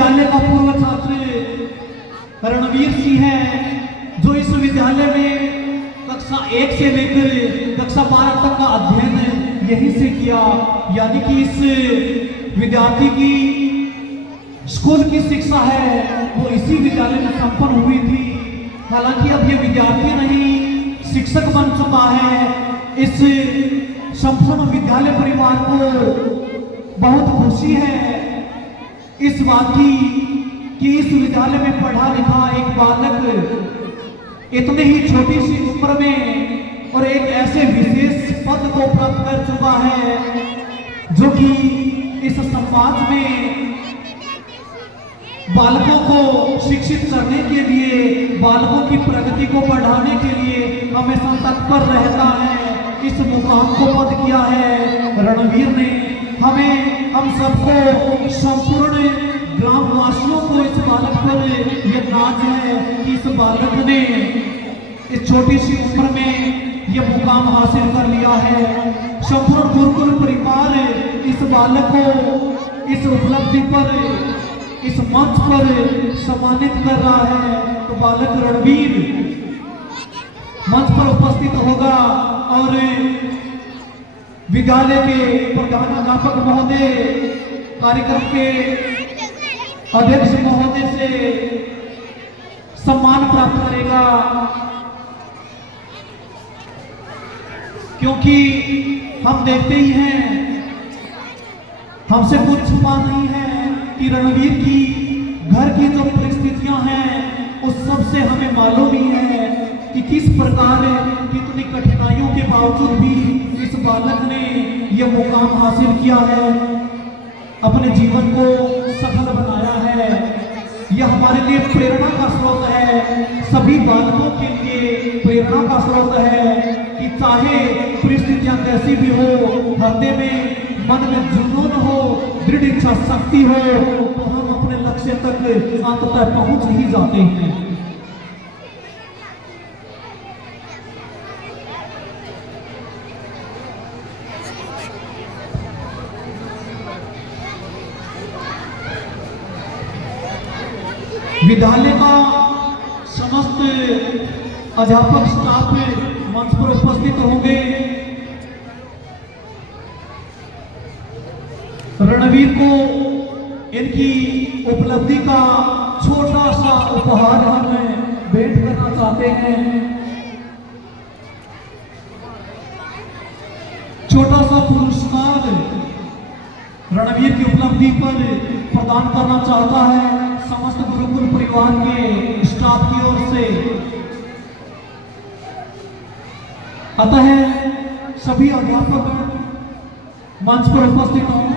विद्यालय का पूर्व छात्र रणवीर सिंह है, जो इस विद्यालय में कक्षा 1 से लेकर कक्षा 12 तक का अध्ययन यहीं से किया। यानी कि इस विद्यार्थी की स्कूल की शिक्षा है वो इसी विद्यालय में संपन्न हुई थी। हालांकि अब ये विद्यार्थी नहीं, शिक्षक बन चुका है। इस संपूर्ण विद्यालय परिवार को बहुत खुशी है इस बात की कि इस विद्यालय में पढ़ा लिखा एक बालक इतने ही छोटी सी उम्र में और एक ऐसे विशेष पद को प्राप्त कर चुका है जो कि इस समाज में बालकों को शिक्षित करने के लिए, बालकों की प्रगति को बढ़ाने के लिए हमेशा तत्पर रहता है। इस मुकाम को पद किया है रणवीर ने। हम सबको, संपूर्ण ग्रामवासियों को इस बालक पर यह नाज है कि इस बालक ने इस छोटी सी उम्र में यह मुकाम हासिल कर लिया है। संपूर्ण गुरुकुल परिवार इस बालक को इस उपलब्धि पर, इस मंच पर सम्मानित कर रहा है। तो बालक रणवीर मंच पर उपस्थित होगा और विद्यालय के प्रधानाध्यापक महोदय, कार्यक्रम के अध्यक्ष महोदय से सम्मान प्राप्त करेगा, क्योंकि हम देखते ही हैं, हमसे कुछ छुपा नहीं है कि रणवीर की घर की जो परिस्थितियां हैं उस सब से हमें मालूम ही है कि किस प्रकार कितनी कठिनाइयों के बावजूद भी इस बालक ने यह मुकाम हासिल किया है, अपने जीवन को सफल बनाया है। यह हमारे लिए प्रेरणा का स्रोत है, सभी बालकों के लिए प्रेरणा का स्रोत है कि चाहे परिस्थितियां कैसी भी हो, हृदय में, मन में जुनून हो, दृढ़ इच्छा शक्ति हो, तो हम अपने लक्ष्य तक अंततः पहुंच ही जाते हैं। विद्यालय का समस्त अध्यापक स्टाफ मंच पर उपस्थित होंगे। रणवीर को इनकी उपलब्धि का छोटा सा उपहार हम भेंट करना चाहते हैं। छोटा सा पुरस्कार रणवीर की उपलब्धि पर प्रदान करना चाहता है समस्त गुरुकुल परिवार के स्टाफ की ओर से। अतः सभी अध्यापक मंच पर उपस्थित हों।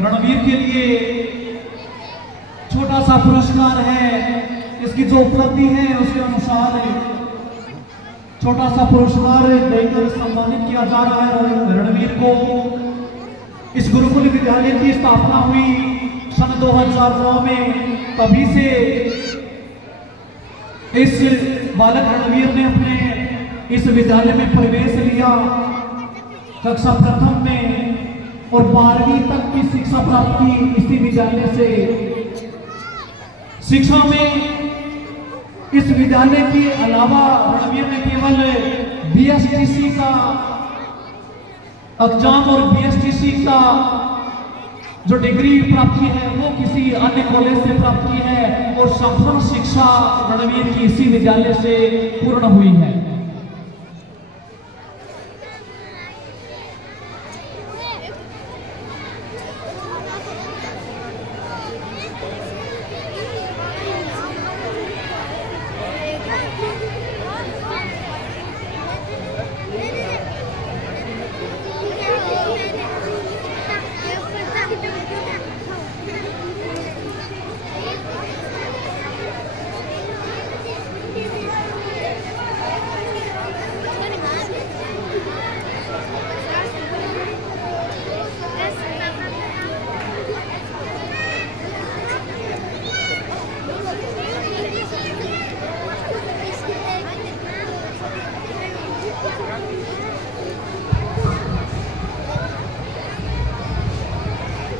रणवीर के लिए छोटा सा पुरस्कार है। इसकी जो उपलब्धि है उसके अनुसार छोटा सा पुरस्कार देकर सम्मानित किया जा रहा है रणवीर को। इस गुरुकुल विद्यालय की स्थापना हुई सन 2009 में। तभी से इस बालक रणवीर ने अपने इस विद्यालय में प्रवेश लिया। कक्षा प्रथम में और 12वीं तक की शिक्षा प्राप्त की इसी विद्यालय से। शिक्षा में इस विद्यालय के अलावा रणवीर ने केवल बीएसटीसी का एग्जाम और बीएसटीसी का जो डिग्री प्राप्त की है वो किसी अन्य कॉलेज से प्राप्त की है, और संपूर्ण शिक्षा रणवीर की इसी विद्यालय से पूर्ण हुई है।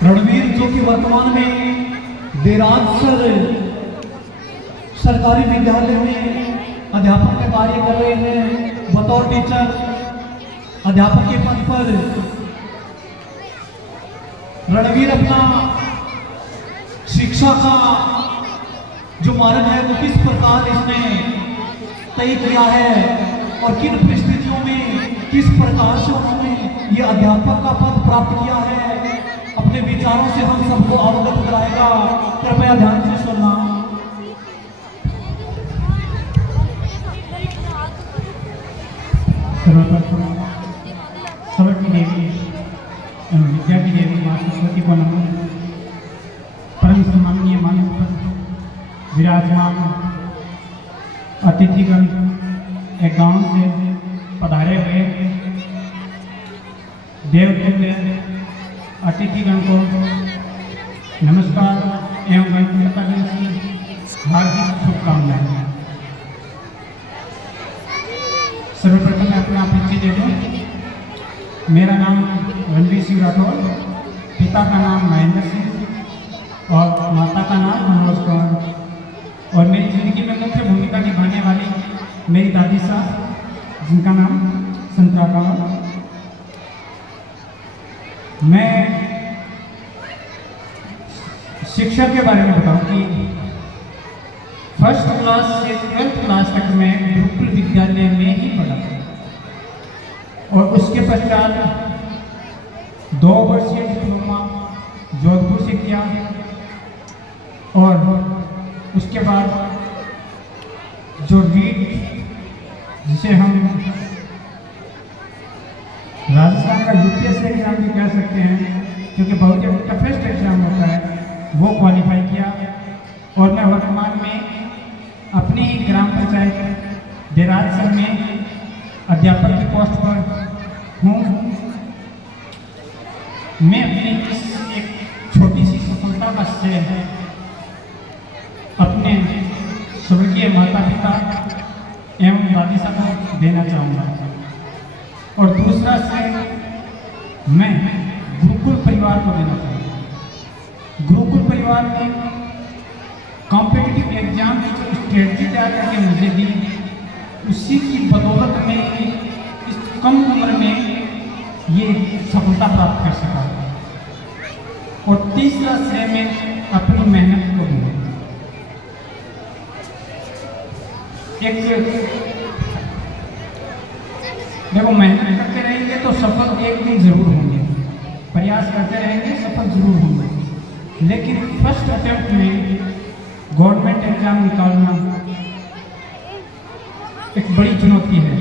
रणवीर जो कि वर्तमान में देरासर सरकारी विद्यालय में अध्यापक का कार्य कर रहे हैं। बतौर टीचर अध्यापक के पद पर रणवीर अपना शिक्षा का जो मार्ग है वो किस प्रकार इसने तय किया है और किन परिस्थितियों में किस प्रकार से उन्होंने ये अध्यापक का पद प्राप्त किया है, अपने विचारों से हम सबको अवगत कराएगा। कृपया ध्यान से सुनना। सर्वप्रथम सबकी देवी एवं विद्या की देवी माँ सरस्वती को नमन। परम सम्माननीय मानव पर विराजमान अतिथिगण एक गांव से पधारे हुए देवतुल्य अतिथिगण को नमस्कार एवं गणतंत्रता दिवस की हार्दिक शुभकामनाएं। सर्वप्रथम मैं अपना परिचय दे दूँ। मेरा नाम रणवीर सिंह राठौर, पिता का नाम महेंद्र सिंह और माता का नाम मनोज कौर। और मेरी ज़िंदगी में मुख्य भूमिका निभाने वाली मेरी दादी साहब जिनका नाम संतरा कौर। मैं शिक्षा के बारे में बताऊं कि फर्स्ट क्लास से 12th क्लास तक मैं गुरुकुल विद्यालय में ही पढ़ा और उसके पश्चात 2 वर्षीय डिप्लोमा जोधपुर से किया और उसके बाद जो रीट जिसे हम राजस्थान का यूपीएससी एग्जाम भी कह सकते हैं क्योंकि बहुत ही टफेस्ट एग्जाम होता है, वो क्वालिफाई किया और मैं वर्तमान में अपनी ही ग्राम पंचायत देरासर में अध्यापक की पोस्ट पर हूँ। मैं अपनी इस एक छोटी सी सफलता का श्रेय अपने स्वर्गीय माता पिता एवं दादी साहब को देना चाहूँगा और दूसरा श्रेय मैं गुरुकुल परिवार को देना चाहूँगा। गुरुकुल परिवार में कॉम्पिटिटिव एग्जाम की जो स्ट्रेटजी तैयार करके मुझे दी, उसी की बदौलत में इस कम उम्र में ये सफलता प्राप्त कर सका। और तीसरा श्रेय मैं अपनी मेहनत को दूंगा। देखो, मेहनत करते रहेंगे तो सफल एक दिन जरूर होंगे, प्रयास करते रहेंगे सफल जरूर होंगे, लेकिन फर्स्ट अटेम्प्ट में गवर्नमेंट एग्जाम निकालना एक बड़ी चुनौती है।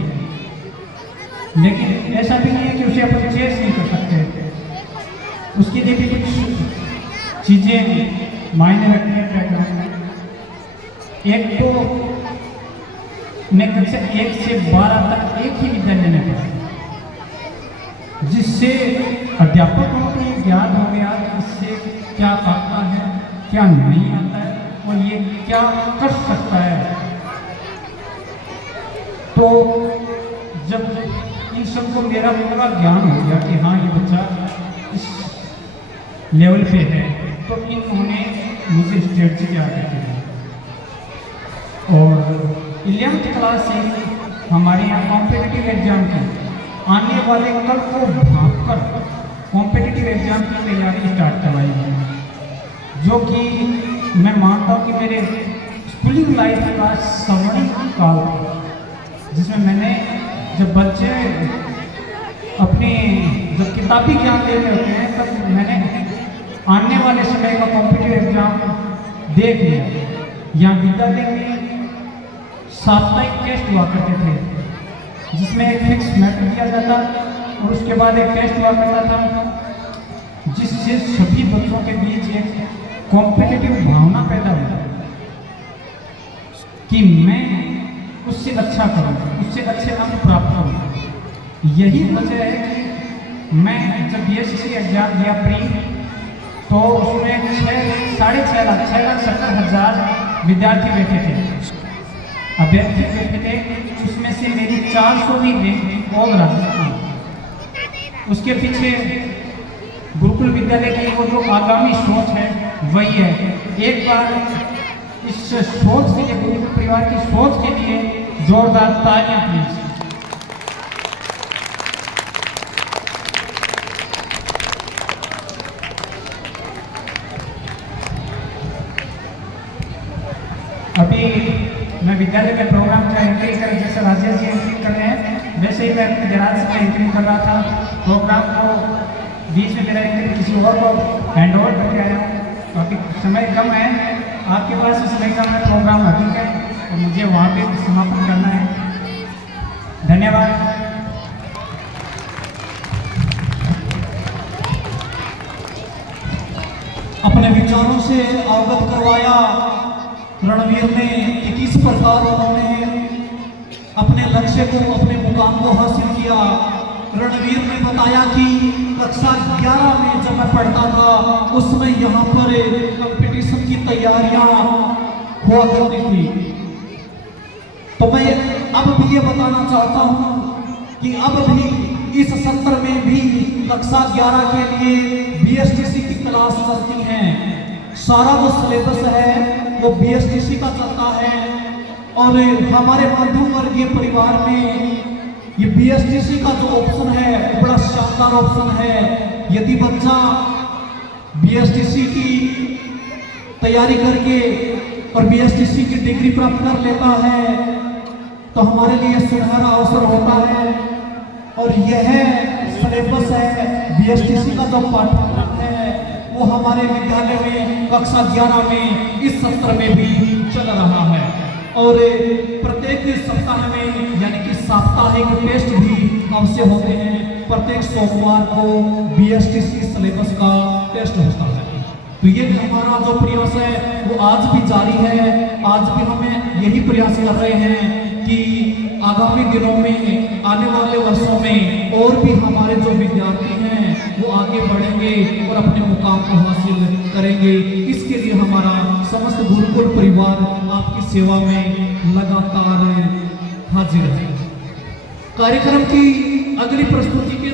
लेकिन ऐसा भी नहीं है कि उसे अपन चेस नहीं कर सकते, उसके लिए भी कुछ चीज़ें मायने रखती हैं। एक तो मैं कक्षा 1 से 12 तक एक ही विद्यालय में पढ़ा, जिससे अध्यापकों को ज्ञान हो गया इससे क्या आता है क्या नहीं आता है और ये क्या कर सकता है। तो जब इन सबको मेरा पूरा ज्ञान हो गया कि हाँ ये बच्चा इस लेवल पे है, तो इन्होंने मुझे स्ट्रेटजी तैयार करके दी। और 11th क्लास से हमारे यहाँ कॉम्पिटिटिव एग्जाम की आने वाले कल को भागकर कॉम्पिटिटिव एग्जाम की तैयारी स्टार्ट करवाई है, जो कि मैं मानता हूँ कि मेरे स्कूलिंग लाइफ का स्वर्णिम काल था, जिसमें मैंने जब बच्चे अपने जब किताबी ज्ञान ले रहे होते हैं तब मैंने आने वाले समय का कॉम्पिटिटिव एग्जाम देख लिया। यहाँ विद्यालय में साप्ताहिक टेस्ट हुआ करते थे, जिसमें एक फिक्स मैटर दिया जाता और उसके बाद एक टेस्ट हुआ करता था, जिससे सभी बच्चों के बीच एक कॉम्पिटिटिव भावना पैदा हुई कि मैं उससे अच्छा करूं, उससे अच्छे अंक प्राप्त करूं। यही वजह है कि मैं जब बीएससी एग्जाम दिया प्री, तो उसमें 6.5 लाख 6,70,000 विद्यार्थी बैठे थे, अभ्यर्थी बैठे थे। उसमें से मेरी 400वीं रैंक ऑल राजस्थान। उसके पीछे गुरुकुल विद्यालय की वो जो आगामी सोच है वही है। एक बार इस सोच के लिए, गुरुकुल परिवार की सोच के लिए जोरदार तालियां प्लीज। अभी मैं विद्यालय में प्रोग्राम का एंट्री कर, जैसे राजेश जी एंट्री कर रहे हैं वैसे ही मैं अपने गैराज से एंट्री कर रहा था। प्रोग्राम को बीच में मेरा एंट्री किसी और को हैंड ओवर करके आया। तो अभी समय कम है, आपके पास भी समय कम है, प्रोग्राम अधिक है और मुझे वहाँ पे समापन करना है। धन्यवाद। अपने विचारों से अवगत करवाया रणवीर ने कि किस प्रकार उन्होंने अपने लक्ष्य को, अपने मुकाम को हासिल किया। रणवीर ने बताया कि कक्षा 11 में जब मैं पढ़ता था उसमें यहाँ पर कंपटीशन की तैयारियां हुआ करती थी। तो मैं अब भी ये बताना चाहता हूँ कि अब भी इस सत्र में भी कक्षा 11 के लिए बीएसटीसी की क्लास चलती है। सारा जो सिलेबस है वो बीएसटीसी का चलता है और हमारे मध्यम वर्गीय परिवार में ये बीएसटीसी का जो ऑप्शन है वो बड़ा शानदार ऑप्शन है। यदि बच्चा बीएसटीसी की तैयारी करके और बीएसटीसी की डिग्री प्राप्त कर लेता है तो हमारे लिए सुनहरा अवसर होता है। और यह सिलेबस है बीएसटीसी का जो पाठ्यक्रम है वो हमारे विद्यालय में कक्षा 11 में इस सत्र में भी चल रहा है। और प्रत्येक सप्ताह में यानी कि साप्ताहिक टेस्ट भी अवश्य होते हैं। प्रत्येक सोमवार को बीएसटीसी सिलेबस का टेस्ट होता है। तो ये हमारा जो प्रयास है वो आज भी जारी है। आज भी हमें यही प्रयास कर रहे हैं कि आगामी दिनों में, आने वाले वर्षों में और भी हमारे जो विद्यार्थी हैं वो आगे बढ़ेंगे और अपने मुकाम को हासिल करेंगे। इसके लिए हमारा समस्त गुरुकुल परिवार आपकी सेवा में लगातार हाजिर है। कार्यक्रम की अगली प्रस्तुति के